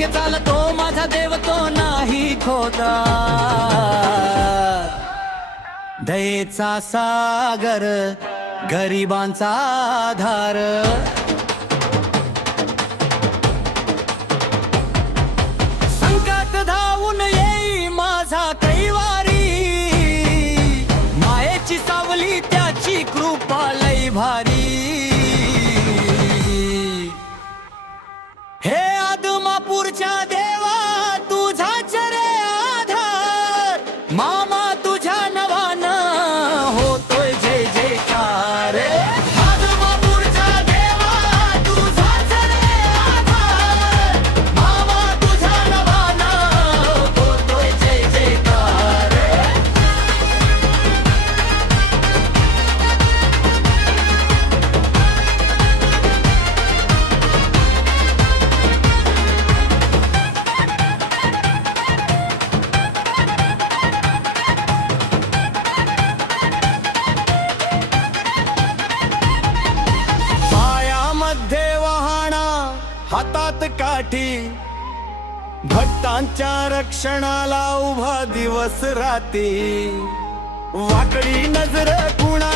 संगे चालतो माझा देव तो नाही खोदा, दयेचा सागर गरिबांचा आधार। संकट धावून येई माझा कैवारी, मायेची सावली त्याची कृपा लई भारी। हे आदमापूरच्या देवा तुझाच रे आधार, मामा तुझ्या नवानं होतोय जय जयकार। आदमापूरच्या देवा तुझाच रे आधार, मामा तुझ्या नवानं होतोय जय जयकार। हातात काठी भक्तांच्या रक्षणाला उभा दिवस राती, वाकडी नजर कुणा